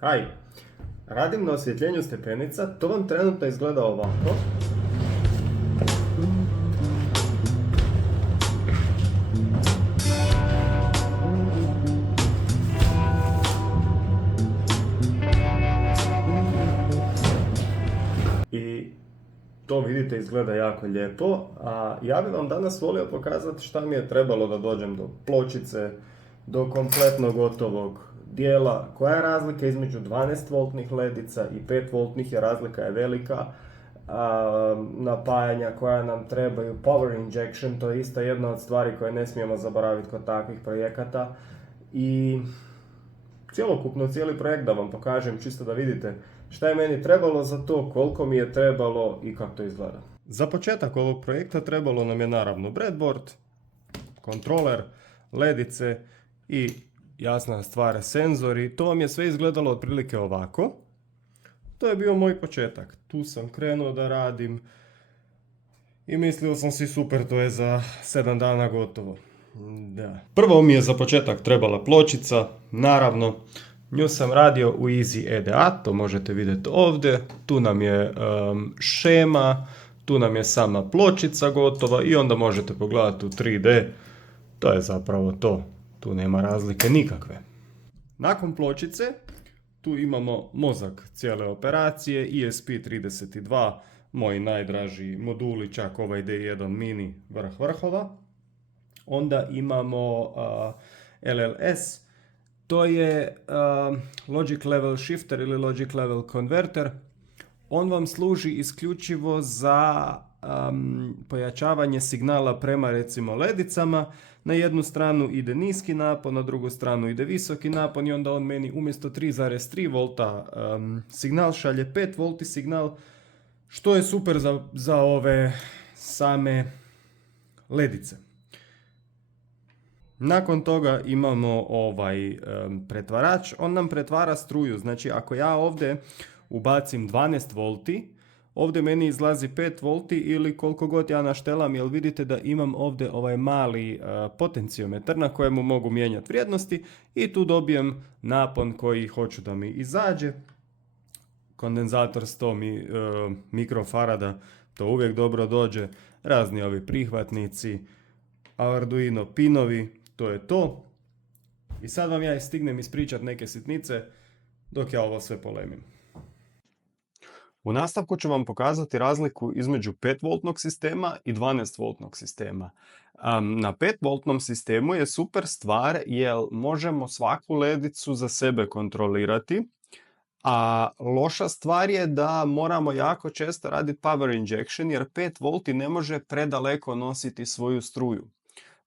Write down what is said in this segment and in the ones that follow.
Haj, radim na osvjetljenju stepenica, to vam trenutno izgleda ovako. I to vidite izgleda jako lijepo, a ja bih vam danas volio pokazati šta mi je trebalo da dođem do pločice, do kompletno gotovog dijela. Koja je razlika između 12 voltnih ledica i 5 voltnih, jer razlika je velika. Napajanja koja nam trebaju, power injection, to je isto jedna od stvari koje ne smijemo zaboraviti kod takvih projekata. I cjelokupno cijeli projekt da vam pokažem, čisto da vidite šta je meni trebalo za to, koliko mi je trebalo i kako to izgleda. Za početak ovog projekta trebalo nam je naravno breadboard, kontroler, ledice i jasna stvar senzori. To vam je sve izgledalo otprilike ovako. To je bio moj početak. Tu sam krenuo da radim i mislio sam si super, to je za 7 dana gotovo. Da. Prvo mi je za početak trebala pločica, naravno. Nju sam radio u Easy EDA, to možete vidjeti ovdje. Tu nam je šema, tu nam je sama pločica gotova i onda možete pogledati u 3D. To je zapravo to. Tu nema razlike nikakve. Nakon pločice, tu imamo mozak cijele operacije, ESP32, moji najdraži moduli, čak ovaj D1 mini vrh vrhova. Onda imamo LLS, to je Logic Level Shifter ili Logic Level Converter. On vam služi isključivo za pojačavanje signala prema recimo ledicama. Na jednu stranu ide niski napon, na drugu stranu ide visoki napon i onda on meni umjesto 3,3 volta signal šalje 5 volti signal, što je super za ove same ledice. Nakon toga imamo ovaj pretvarač, on nam pretvara struju, znači ako ja ovdje ubacim 12 volti, ovdje meni izlazi 5 volti ili koliko god ja naštelam, jer vidite da imam ovdje ovaj mali potenciometar na kojemu mogu mijenjati vrijednosti i tu dobijem napon koji hoću da mi izađe. Kondenzator 100 mikrofarada, to uvijek dobro dođe, razni ovi prihvatnici, Arduino pinovi, to je to. I sad vam ja stignem ispričati neke sitnice dok ja ovo sve polemim. U nastavku ću vam pokazati razliku između 5-voltnog sistema i 12-voltnog sistema. Na 5-voltnom sistemu je super stvar jer možemo svaku ledicu za sebe kontrolirati, a loša stvar je da moramo jako često raditi power injection jer 5 volti ne može predaleko nositi svoju struju.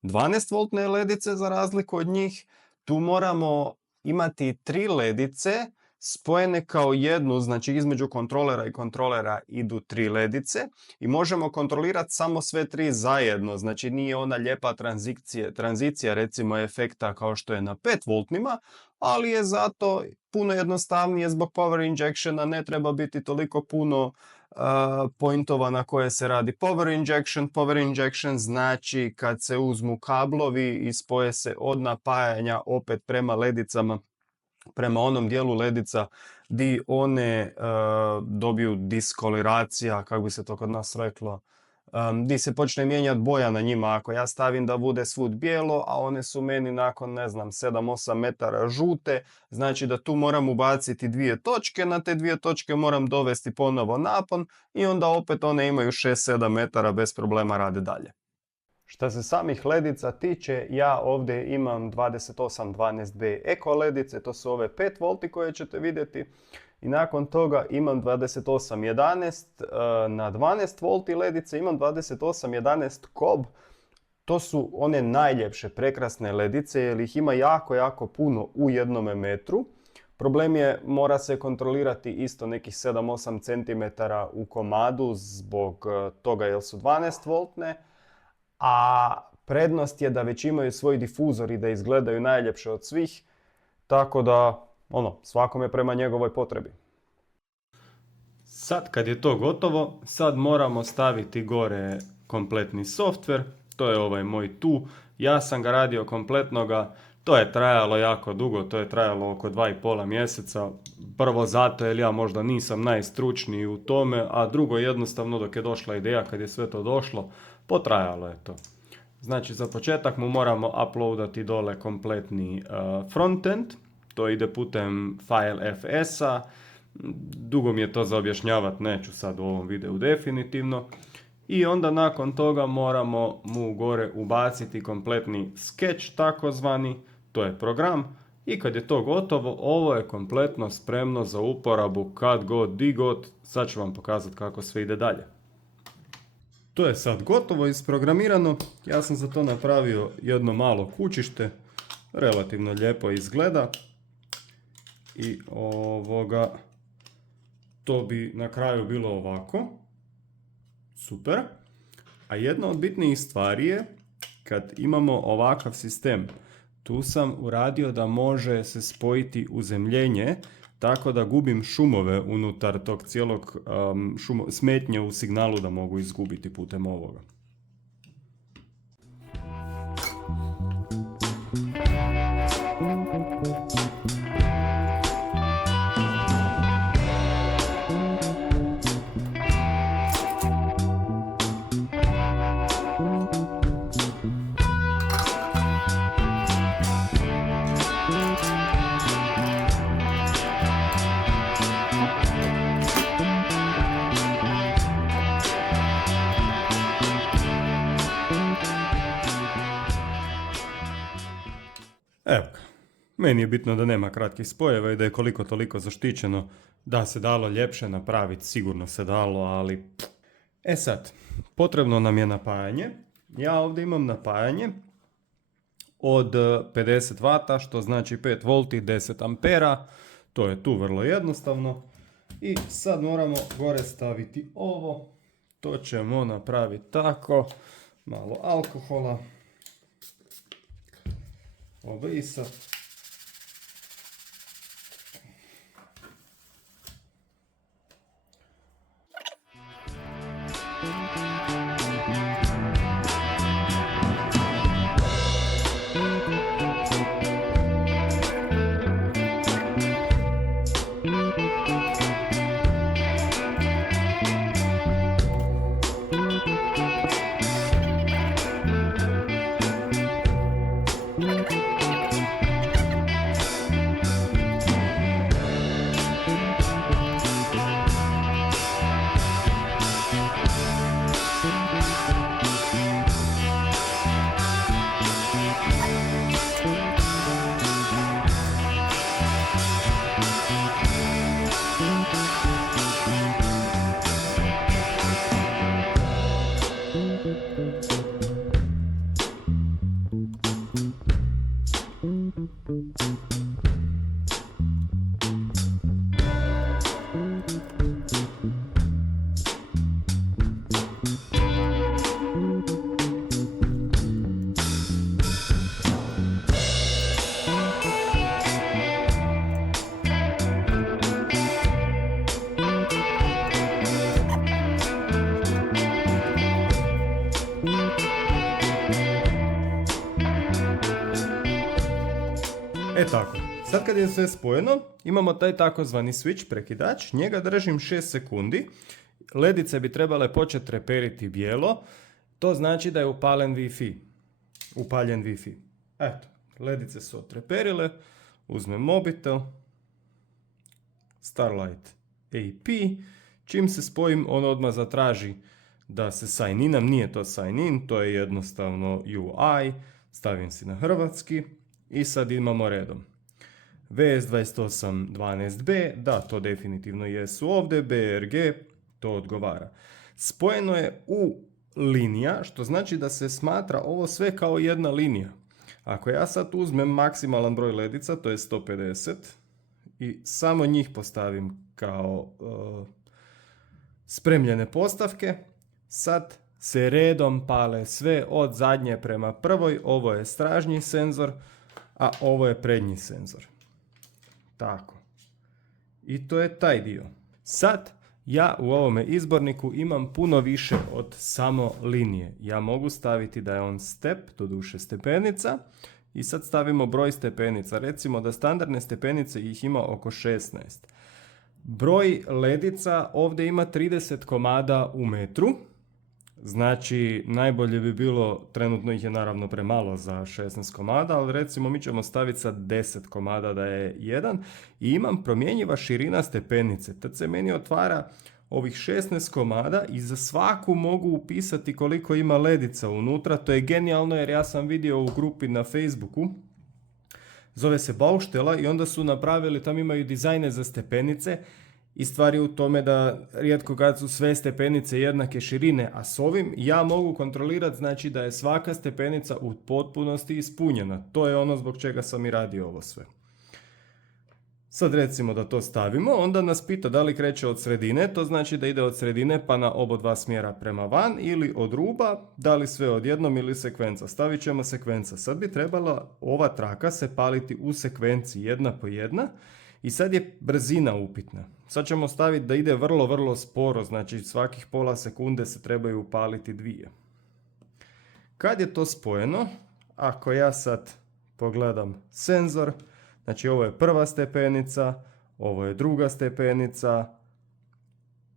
12-voltne ledice, za razliku od njih, tu moramo imati 3 ledice spojene kao jednu, znači između kontrolera i kontrolera idu 3 ledice i možemo kontrolirati samo sve 3 zajedno, znači nije ona lijepa tranzicija recimo efekta kao što je na 5-voltnima, ali je zato puno jednostavnije zbog power injectiona, ne treba biti toliko puno pointova na koje se radi power injection. Power injection znači kad se uzmu kablovi i spoje se od napajanja opet prema ledicama, prema onom dijelu ledica di one dobiju diskoliracija, kako bi se to kod nas reklo, di se počne mijenjati boja na njima. Ako ja stavim da bude svud bijelo, a one su meni nakon, ne znam, 7-8 metara žute, znači da tu moram ubaciti 2 točke, na te 2 točke moram dovesti ponovo napon i onda opet one imaju 6-7 metara bez problema rade dalje. Što se samih ledica tiče, ja ovdje imam 2812B Eco ledice, to su ove 5 volti koje ćete vidjeti. I nakon toga imam 2811 na 12 volti ledice, imam 2811 Cob. To su one najljepše, prekrasne ledice jer ih ima jako, jako puno u jednome metru. Problem je, mora se kontrolirati isto nekih 7-8 cm u komadu zbog toga jer su 12 voltne. A prednost je da već imaju svoj difuzor i da izgledaju najljepše od svih, tako da svakome prema njegovoj potrebi. Sad kad je to gotovo, sad moramo staviti gore kompletni softver, to je ovaj moj tu. Ja sam ga radio kompletnoga To je trajalo jako dugo, to je trajalo oko 2,5 mjeseca. Prvo zato jer ja možda nisam najstručniji u tome, a drugo jednostavno dok je došla ideja, kad je sve to došlo, potrajalo je to. Znači za početak mu moramo uploadati dole kompletni frontend, to ide putem file fs-a, dugo mi je to za objašnjavati, neću sad u ovom videu definitivno. I onda nakon toga moramo mu gore ubaciti kompletni sketch takozvani, to je program. I kad je to gotovo, ovo je kompletno spremno za uporabu kad god, di god. Sad ću vam pokazati kako sve ide dalje. To je sad gotovo isprogramirano. Ja sam za to napravio jedno malo kućište. Relativno lijepo izgleda. I to bi na kraju bilo ovako. Super. A jedna od bitnijih stvari je kad imamo ovakav sistem. Tu sam uradio da može se spojiti uzemljenje, tako da gubim šumove unutar tog cijelog smetnje u signalu da mogu izgubiti putem ovoga. Evo ga. Meni je bitno da nema kratkih spojeva i da je koliko toliko zaštićeno. Da se dalo ljepše napraviti, sigurno se dalo, ali... E sad, potrebno nam je napajanje. Ja ovdje imam napajanje od 50 W, što znači 5 V, 10 ampera. To je tu vrlo jednostavno. I sad moramo gore staviti ovo. To ćemo napraviti tako. Malo alkohola. Obrisat. E tako, sad kad je sve spojeno, imamo taj takozvani switch prekidač, njega držim 6 sekundi, ledice bi trebale početi treperiti bijelo, to znači da je upaljen Wi-Fi. Eto, ledice su otreperile, uzmem mobitel, Starlight AP, čim se spojim on odmah zatraži da se sign inam, nije to sign in, to je jednostavno UI, stavim si na hrvatski. I sad imamo redom. VS2812B, da, to definitivno jesu ovdje, BRG, to odgovara. Spojeno je u linija, što znači da se smatra ovo sve kao jedna linija. Ako ja sad uzmem maksimalan broj ledica, to je 150, i samo njih postavim kao spremljene postavke, sad se redom pale sve od zadnje prema prvoj, ovo je stražnji senzor, a ovo je prednji senzor. Tako. I to je taj dio. Sad ja u ovome izborniku imam puno više od samo linije. Ja mogu staviti da je on step, doduše stepenica, i sad stavimo broj stepenica. Recimo da standardne stepenice ih ima oko 16. Broj ledica ovdje ima 30 komada u metru. Znači, najbolje bi bilo, trenutno ih je naravno premalo za 16 komada, ali recimo mi ćemo staviti sad 10 komada da je jedan i imam promjenjiva širina stepenice. Tad se meni otvara ovih 16 komada i za svaku mogu upisati koliko ima ledica unutra. To je genijalno jer ja sam vidio u grupi na Facebooku, zove se Bauštela i onda su napravili, tam imaju dizajne za stepenice i stvar je u tome da rijetko kad su sve stepenice jednake širine, a s ovim ja mogu kontrolirati znači da je svaka stepenica u potpunosti ispunjena. To je ono zbog čega sam i radio ovo sve. Sad recimo da to stavimo, onda nas pita da li kreće od sredine, to znači da ide od sredine pa na obodva smjera prema van ili od ruba, da li sve odjednom ili sekvenca. Stavit ćemo sekvenca. Sad bi trebala ova traka se paliti u sekvenciji jedna po jedna i sad je brzina upitna. Sad ćemo staviti da ide vrlo, vrlo sporo, znači svakih pola sekunde se trebaju upaliti dvije. Kad je to spojeno, ako ja sad pogledam senzor, znači ovo je prva stepenica, ovo je druga stepenica,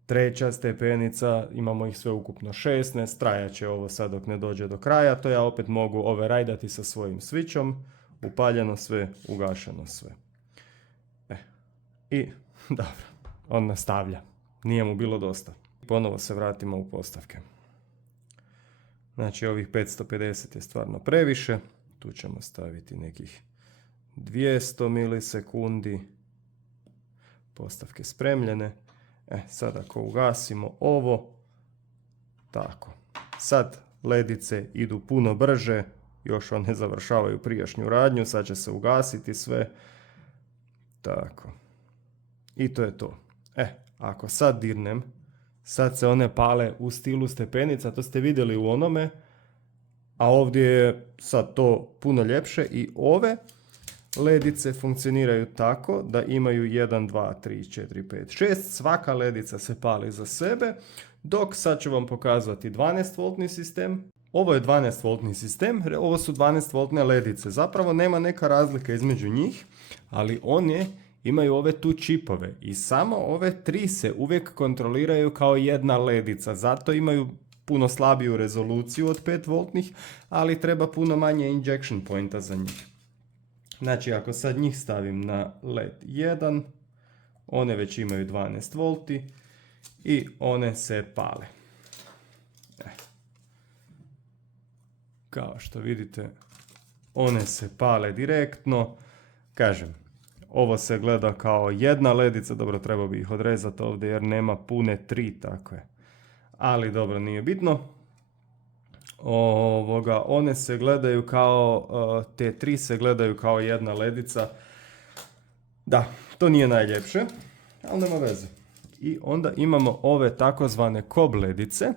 treća stepenica, imamo ih sve ukupno 16, trajat će ovo sad dok ne dođe do kraja, to ja opet mogu overrideati sa svojim switchom, upaljeno sve, ugašeno sve. I dobro, on nastavlja, nije mu bilo dosta. Ponovo se vratimo u postavke. Znači ovih 550 je stvarno previše, tu ćemo staviti nekih 200 milisekundi, postavke spremljene. Sad ako ugasimo ovo, tako, sad ledice idu puno brže, još one završavaju prijašnju radnju, sad će se ugasiti sve, tako, i to je to. Ako sad dirnem, sad se one pale u stilu stepenica, to ste vidjeli u onome, a ovdje je sad to puno ljepše i ove ledice funkcioniraju tako da imaju 1, 2, 3, 4, 5, 6. Svaka ledica se pali za sebe, dok sad ću vam pokazati 12 voltni sistem. Ovo je 12 voltni sistem, ovo su 12 voltne ledice. Zapravo nema neka razlika između njih, ali one imaju ove tu čipove i samo ove tri se uvijek kontroliraju kao jedna ledica. Zato imaju puno slabiju rezoluciju od 5 voltnih, ali treba puno manje injection pointa za njih. Znači, ako sad njih stavim na LED 1, one već imaju 12 volti i one se pale. Kao što vidite, one se pale direktno. Kažem, ovo se gleda kao jedna ledica, dobro, trebao bi ih odrezati ovdje jer nema pune 3 takve. Ali dobro, nije bitno. One se gledaju kao, te 3 se gledaju kao jedna ledica. Da, to nije najljepše, ali nema veze. I onda imamo ove takozvane kob ledice.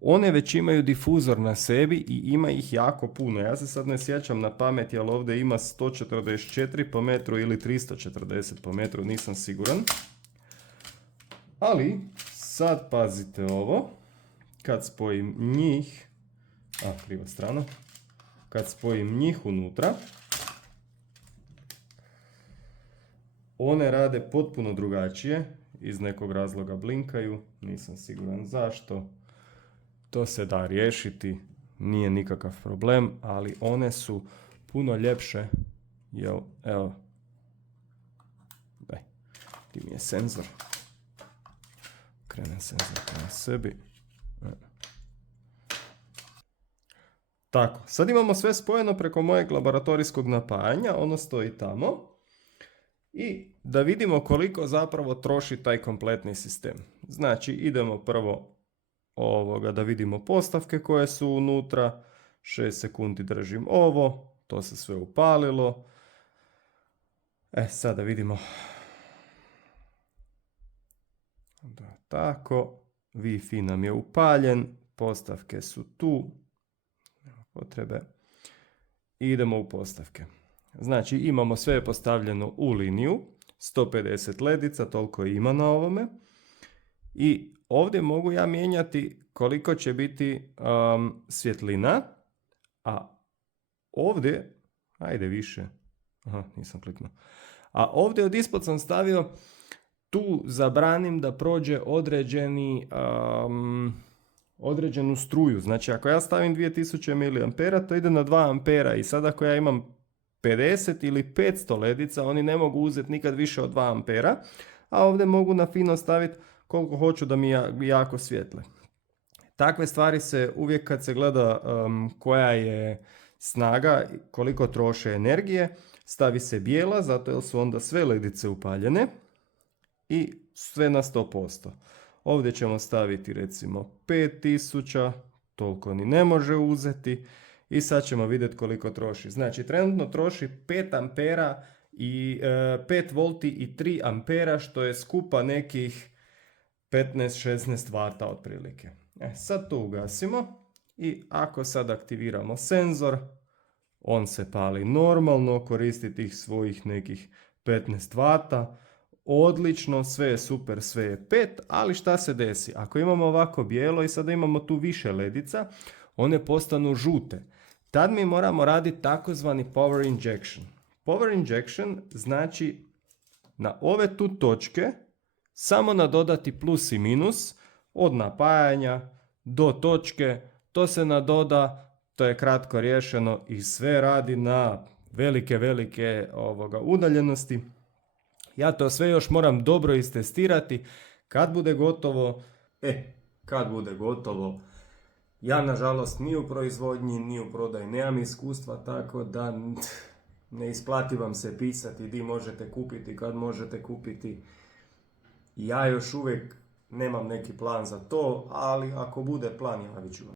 One već imaju difuzor na sebi i ima ih jako puno. Ja se sad ne sjećam na pamet, jer ovdje ima 144 po metru ili 340 po metru, nisam siguran. Ali, sad pazite ovo. Kad spojim njih, kriva strana, kad spojim njih unutra, one rade potpuno drugačije, iz nekog razloga blinkaju, nisam siguran zašto, to se da riješiti, nije nikakav problem, ali one su puno ljepše, evo, ti mi je senzor, krenem senzor prema sebi. Tako, sad imamo sve spojeno preko mojeg laboratorijskog napajanja, ono stoji tamo. I da vidimo koliko zapravo troši taj kompletni sistem. Znači, idemo prvo da vidimo postavke koje su unutra. 6 sekundi držim ovo, to se sve upalilo. Sada vidimo. Da, tako, Wi-Fi nam je upaljen, postavke su tu. Potrebe. I idemo u postavke. Znači imamo sve postavljeno u liniju, 150 ledica, toliko ima na ovome. I ovdje mogu ja mijenjati koliko će biti svjetlina, a ovdje, Ajde više. Aha, nisam kliknuo. A ovdje od ispod sam stavio tu zabranim da prođe određenu struju. Znači ako ja stavim 2000 mA, to ide na 2 ampera i sad ako ja imam 50 ili 500 ledica, oni ne mogu uzeti nikad više od 2 ampera, a ovdje mogu na fino staviti koliko hoću da mi jako svijetle. Takve stvari se uvijek kad se gleda koja je snaga, koliko troše energije, stavi se bijela, zato jer su onda sve ledice upaljene i sve na 100%. Ovdje ćemo staviti recimo 5000, toliko ni ne može uzeti i sad ćemo vidjeti koliko troši. Znači trenutno troši 5 ampera i 5 volti i 3 ampera, što je skupa nekih 15-16 vata otprilike. Sad to ugasimo i ako sad aktiviramo senzor, on se pali normalno, koristi tih svojih nekih 15 vata. Odlično, sve je super, sve je 5, ali šta se desi? Ako imamo ovako bijelo i sada imamo tu više ledica, one postanu žute. Tad mi moramo raditi takozvani power injection. Power injection znači na ove tu točke samo nadodati plus i minus od napajanja do točke, to se nadoda, to je kratko riješeno i sve radi na velike udaljenosti. Ja to sve još moram dobro istestirati. Kad bude gotovo, ja nažalost ni u proizvodnji, ni u prodaji nemam iskustva, tako da ne isplati vam se pisati di možete kupiti, kad možete kupiti. Ja još uvijek nemam neki plan za to, ali ako bude plan javit ću vam.